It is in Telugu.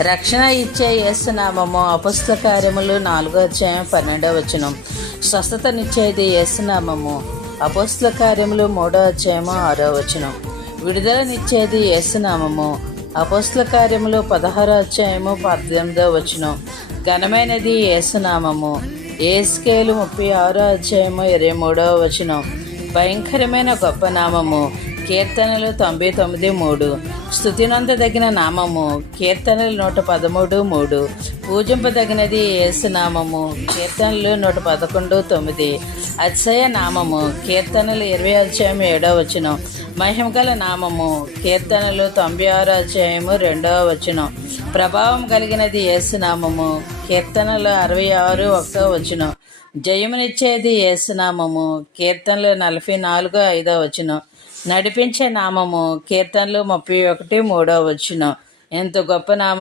రక్షణ ఇచ్చే యేసునామము. అపొస్తల కార్యములు 4:12. స్వస్థతనిచ్చేది యేసునామము. అపొస్తల కార్యములు 3:6. విడుదలనిచ్చేది యేసునామము. అపొస్తల కార్యములు 16:18. ఘనమైనది యేసునామము. యేస్కేలు 36:23. భయంకరమైన గొప్ప నామము. కీర్తనలు 99:3. స్తుతినందదగిన నామము. కీర్తనలు 113:3. పూజింపదగినది యేసునామము. కీర్తనలు 111:9. అతిశయ నామము. కీర్తనలు 20:7. మహిమగల నామము. కీర్తనలు 96:2. ప్రభావం కలిగినది యేసునామము. కీర్తనలు 66:1. జయమునిచ్చేది యేసునామము. కీర్తనలు 44:5. నడిపించే నామము. కీర్తనలు 31:3. ఎంత గొప్ప నామం!